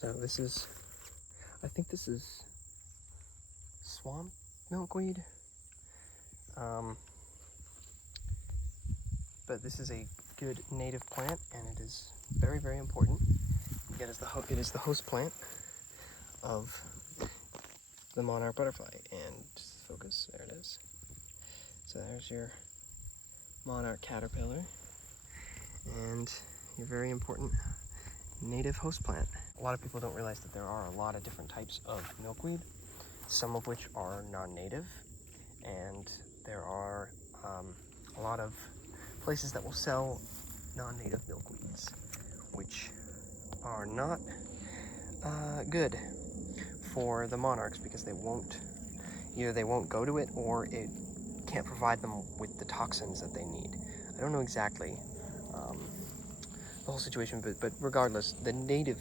So this is, I think this is swamp milkweed. But this is a good native plant, and it is very, very important. It is the host plant of the monarch butterfly. And just focus, there it is. So there's your monarch caterpillar, and your very important native host plant. A lot of people don't realize that there are a lot of different types of milkweed, some of which are non-native, and there are a lot of places that will sell non-native milkweeds, which are not good for the monarchs because either they won't go to it or it can't provide them with the toxins that they need. I don't know exactly the whole situation, but regardless, the native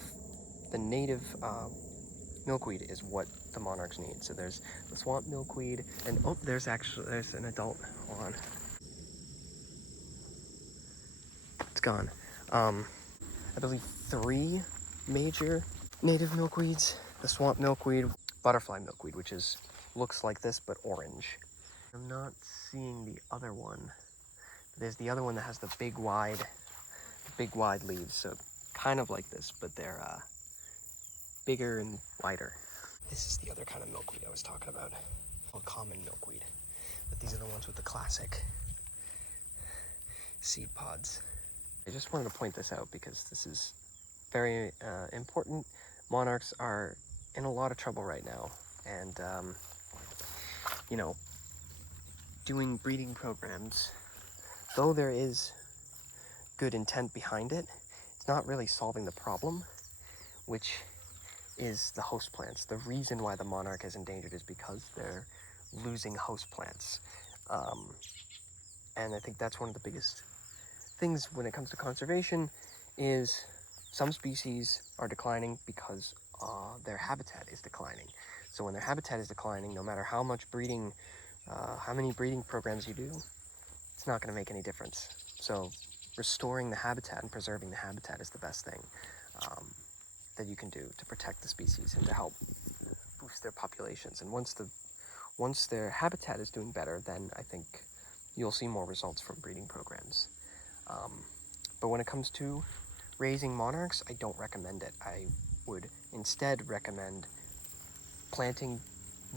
milkweed is what the monarchs need. So there's the swamp milkweed, and there's an adult. Hold on, it's gone. I believe 3 major native milkweeds: the swamp milkweed, butterfly milkweed, which looks like this but orange. I'm not seeing the other one. There's the other one that has the big wide leaves, so kind of like this, but they're bigger and wider. This is the other kind of milkweed I was talking about, called common milkweed. But these are the ones with the classic seed pods. I just wanted to point this out because this is very important. Monarchs are in a lot of trouble right now, and doing breeding programs, though there is good intent behind it, it's not really solving the problem, which is the host plants. The reason why the monarch is endangered is because they're losing host plants. And I think that's one of the biggest things when it comes to conservation is some species are declining because their habitat is declining. So when their habitat is declining, no matter how much breeding, how many breeding programs you do, it's not going to make any difference. So restoring the habitat and preserving the habitat is the best thing that you can do to protect the species and to help boost their populations. And once their habitat is doing better, then I think you'll see more results from breeding programs. But when it comes to raising monarchs, I don't recommend it. I would instead recommend planting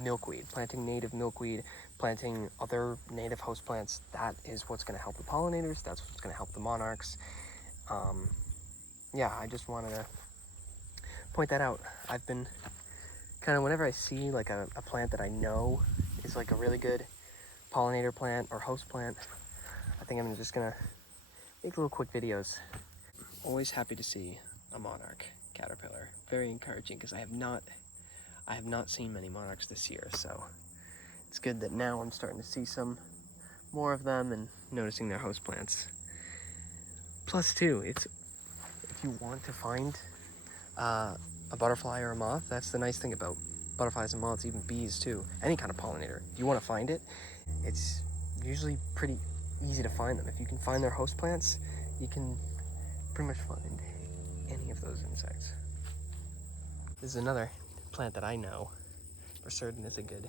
milkweed, planting native milkweed, planting other native host plants. That is what's going to help the pollinators. That's what's going to help the monarchs. Yeah, I just wanted to point that out. I've been kind of, whenever I see like a plant that I know is like a really good pollinator plant or host plant, I think I'm just gonna make little quick videos. Always happy to see a monarch caterpillar. Very encouraging because I have not seen many monarchs this year, so it's good that now I'm starting to see some more of them and noticing their host plants. Plus too, if you want to find a butterfly or a moth, that's the nice thing about butterflies and moths, even bees too, any kind of pollinator. If you want to find it, it's usually pretty easy to find them. If you can find their host plants, you can pretty much find any of those insects. This is another plant that I know for certain is a good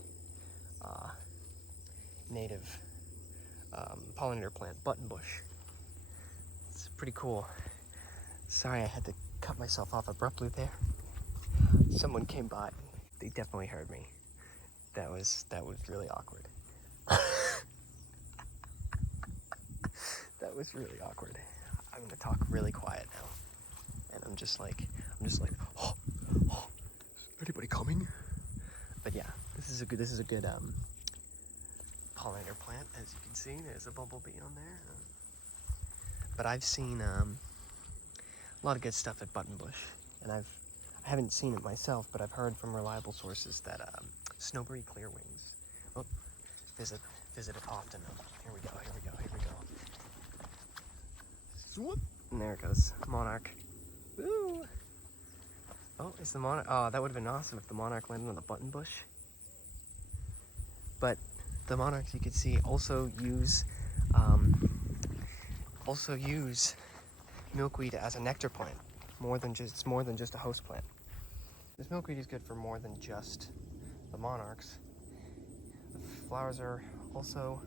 native pollinator plant, buttonbush. It's pretty cool. Sorry I had to cut myself off abruptly there. Someone came by. They definitely heard me. That was really awkward. That was really awkward. I'm gonna talk really quiet now, and I'm just like, oh, anybody coming? But yeah, this is a good pollinator plant. As you can see, there's a bumblebee on there. But I've seen a lot of good stuff at buttonbush, and I haven't seen it myself, but I've heard from reliable sources that snowberry clearwings. Oh, visit it often. Here we go. Swoop. And there it goes, monarch. Woo! Oh, it's the monarch. Oh, that would have been awesome if the monarch landed on the buttonbush. But the monarchs, you can see, also use milkweed as a nectar plant. It's more than just a host plant. This milkweed is good for more than just the monarchs. The flowers are also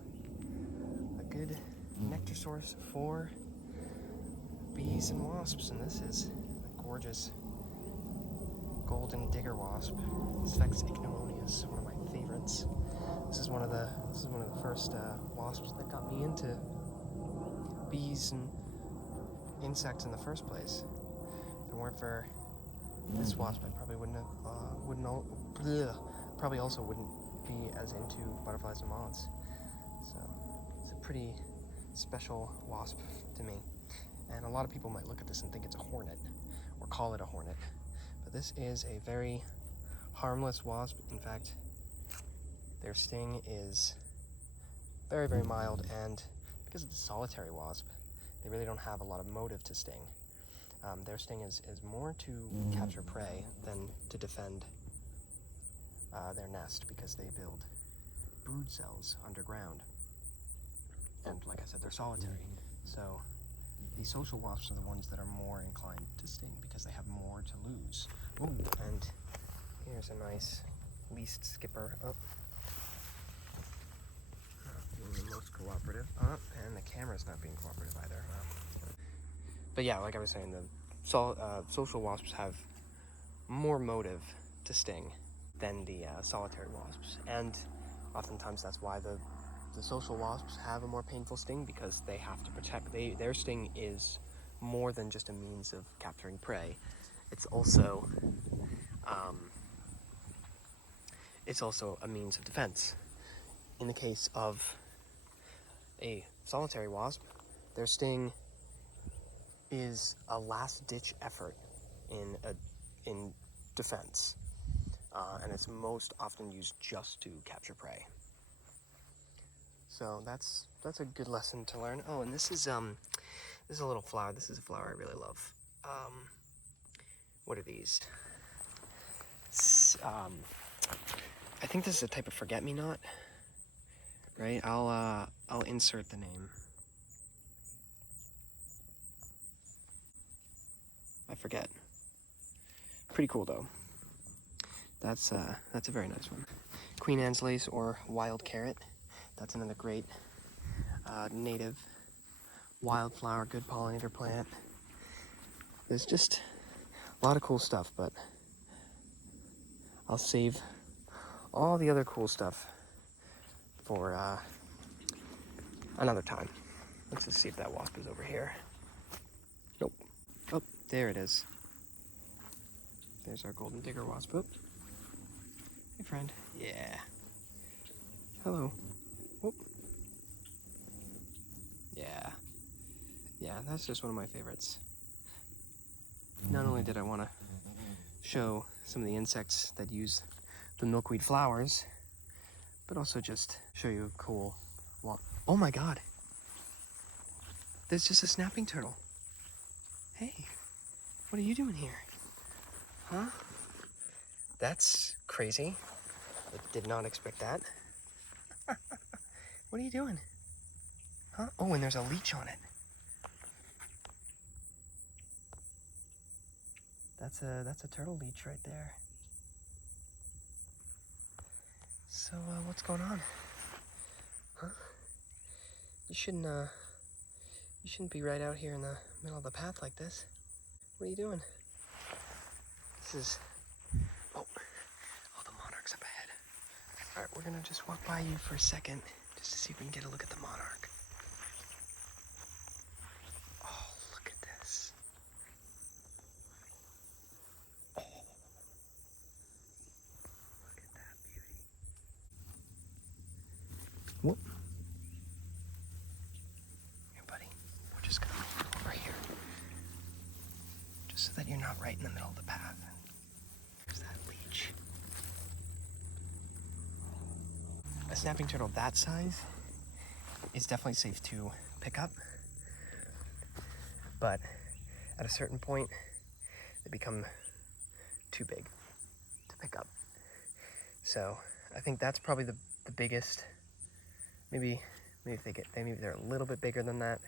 a good nectar source for bees and wasps, and this is a gorgeous golden digger wasp, Sphex ignomonius, one of my favorites. This is one of the first wasps that got me into bees and insects in the first place. If it weren't for this wasp, I probably probably also wouldn't be as into butterflies and moths. So it's a pretty special wasp to me. And a lot of people might look at this and think it's a hornet, or call it a hornet. But this is a very harmless wasp. In fact, their sting is very, very mild, and because it's a solitary wasp, they really don't have a lot of motive to sting. Their sting is more to capture prey than to defend their nest, because they build brood cells underground. And like I said, they're solitary. So the social wasps are the ones that are more inclined to sting because they have more to lose. Ooh, and here's a nice least skipper. Oh. Not being the most cooperative. Oh, and the camera's not being cooperative either. But yeah, like I was saying, the social wasps have more motive to sting than the solitary wasps. And oftentimes that's why the social wasps have a more painful sting, because they have to protect. Their sting is more than just a means of capturing prey. It's also a means of defense. In the case of a solitary wasp, their sting is a last-ditch effort in defense, and it's most often used just to capture prey. So that's a good lesson to learn. Oh, and this is a little flower. This is a flower I really love. What are these? I think this is a type of forget-me-not, right? I'll insert the name. I forget. Pretty cool though. That's a very nice one. Queen Anne's lace, or wild carrot. That's another great native wildflower, good pollinator plant. There's just a lot of cool stuff, but I'll save all the other cool stuff for another time. Let's just see if that wasp is over here. Nope. Oh, there it is. There's our golden digger wasp. Oh. Hey, friend. Yeah. Hello. Whoop. Yeah. Yeah, that's just one of my favorites. Not only did I want to show some of the insects that use the milkweed flowers, but also just show you a cool walk. Oh my god! There's just a snapping turtle. Hey, what are you doing here? Huh? That's crazy. I did not expect that. What are you doing? Huh? Oh, and there's a leech on it. That's a turtle leech right there. So what's going on? Huh? You shouldn't be right out here in the middle of the path like this. What are you doing? This is oh the monarch's up ahead. Alright, we're gonna just walk by you for a second just to see if we can get a look at the monarch. Oh, look at this. Oh, look at that beauty. Whoop. Here, buddy. We're just gonna move over here. Just so that you're not right in the middle of the path. There's that leech. A snapping turtle that size is definitely safe to pick up, but at a certain point, they become too big to pick up. So I think that's probably the biggest. Maybe if maybe they're a little bit bigger than that.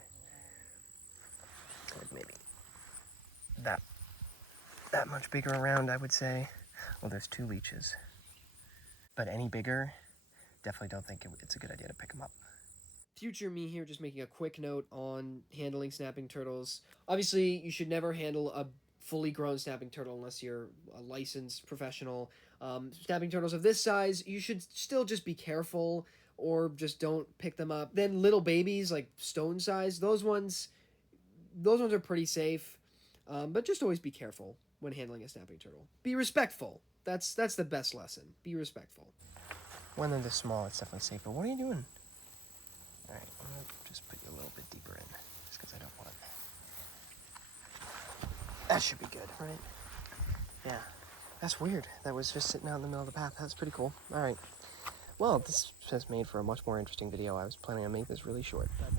Like maybe that much bigger around, I would say. Oh, there's 2 leeches. But any bigger, definitely don't think it's a good idea to pick them up. Future me here, just making a quick note on handling snapping turtles. Obviously, you should never handle a fully grown snapping turtle unless you're a licensed professional. Snapping turtles of this size, you should still just be careful or just don't pick them up. Then little babies, like stone size, those ones are pretty safe. But just always be careful when handling a snapping turtle. Be respectful. That's the best lesson. Be respectful. When they're this small, it's definitely safe. But what are you doing? All right, I'm gonna just put you a little bit deeper in, just because I don't want. That should be good, right? Yeah. That's weird. That was just sitting out in the middle of the path. That's pretty cool. All right. Well, this has made for a much more interesting video. I was planning on making this really short, but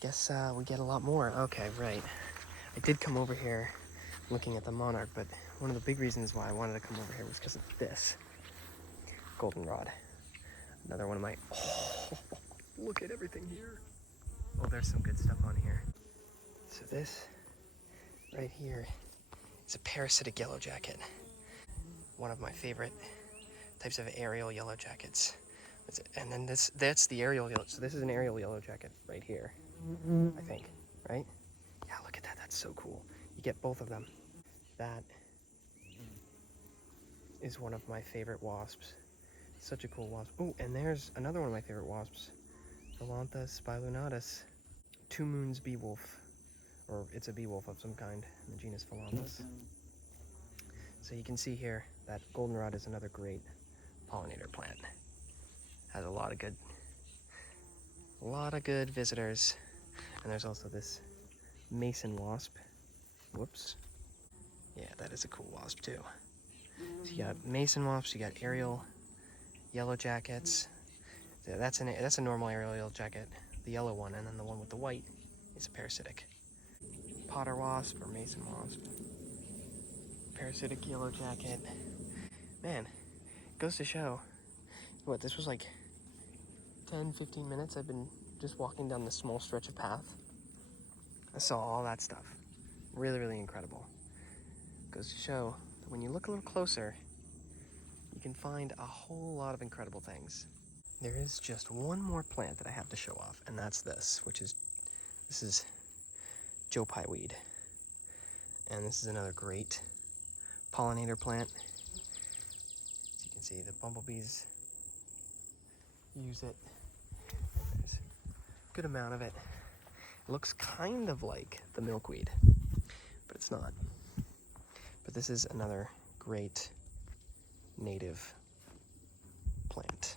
guess we get a lot more. Okay, right. I did come over here looking at the monarch, but one of the big reasons why I wanted to come over here was because of this goldenrod. Another one of my. Oh, look at everything here. Oh, there's some good stuff on here. So this right here is a parasitic yellow jacket. One of my favorite types of aerial yellow jackets. And then that's the aerial yellow. So this is an aerial yellow jacket right here, I think, right? Yeah, look at that. That's so cool. You get both of them. That is one of my favorite wasps. Such a cool wasp. Oh, and there's another one of my favorite wasps. Phyllanthus spilunatus. Two Moons bee wolf. Or it's a bee wolf of some kind in the genus Phyllanthus. So you can see here that goldenrod is another great pollinator plant. Has a lot of good visitors. And there's also this mason wasp. Whoops. Yeah, that is a cool wasp too. So you got mason wasps, you got aerial yellow jackets. Yeah, that's a normal aerial yellow jacket, the yellow one, and then the one with the white is a parasitic. Potter wasp or mason wasp. Parasitic yellow jacket. Man, goes to show. What, this was like 10, 15 minutes I've been just walking down this small stretch of path. I saw all that stuff. Really, really incredible. Goes to show that when you look a little closer, you can find a whole lot of incredible things. There is just one more plant that I have to show off, and that's this is Joe Pye weed. And this is another great pollinator plant. As you can see, the bumblebees use it. There's a good amount of it. It looks kind of like the milkweed, but it's not. But this is another great native plant.